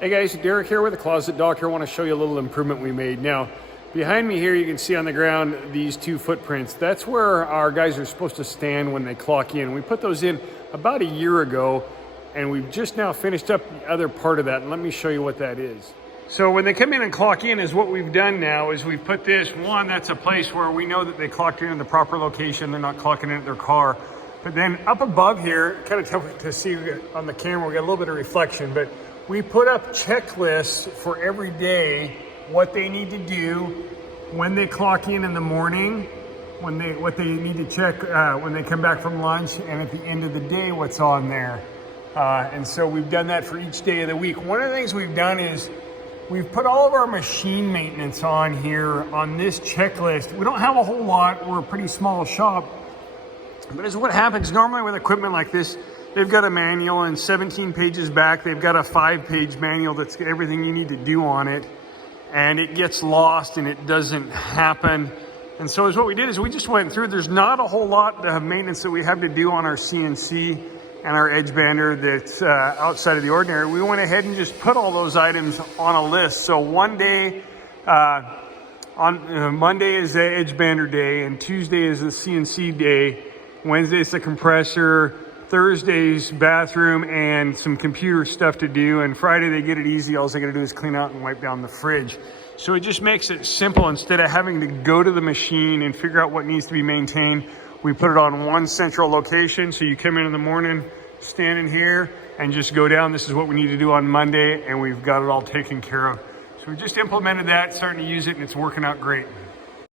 Hey guys, Derek here with the Closet Doctor. I want to show you a little improvement we made. Now, behind me here you can see on the ground these two footprints. That's where our guys are supposed to stand when they clock in. We put those in about a year ago, and we've just now finished up the other part of that, and let me show you what that is. So when they come in and clock in, is what we've done now is we've put this one, that's a place where we know that they clocked in the proper location, they're not clocking in at their car. But then up above here, kind of tough to see on the camera, we got a little bit of reflection, but we put up checklists for every day, what they need to do when they clock in the morning, what they need to check when they come back from lunch, and at the end of the day, what's on there. And so we've done that for each day of the week. One of the things we've done is we've put all of our machine maintenance on here on this checklist. We don't have a whole lot, we're a pretty small shop, but as what happens normally with equipment like this, they've got a manual, and 17 pages back, they've got a 5-page manual that's got everything you need to do on it, and it gets lost and it doesn't happen. And so what we did is we just went through, there's not a whole lot of maintenance that we have to do on our CNC and our edge bander that's outside of the ordinary. We went ahead and just put all those items on a list. So one day, on Monday is the edge bander day, and Tuesday is the CNC day, Wednesday is the compressor, Thursday's bathroom and some computer stuff to do, and Friday they get it easy. All they gotta do is clean out and wipe down the fridge. So it just makes it simple. Instead of having to go to the machine and figure out what needs to be maintained, we put it on one central location. So you come in the morning, stand in here, and just go down. This is what we need to do on Monday, and we've got it all taken care of. So we just implemented that, starting to use it, and it's working out great.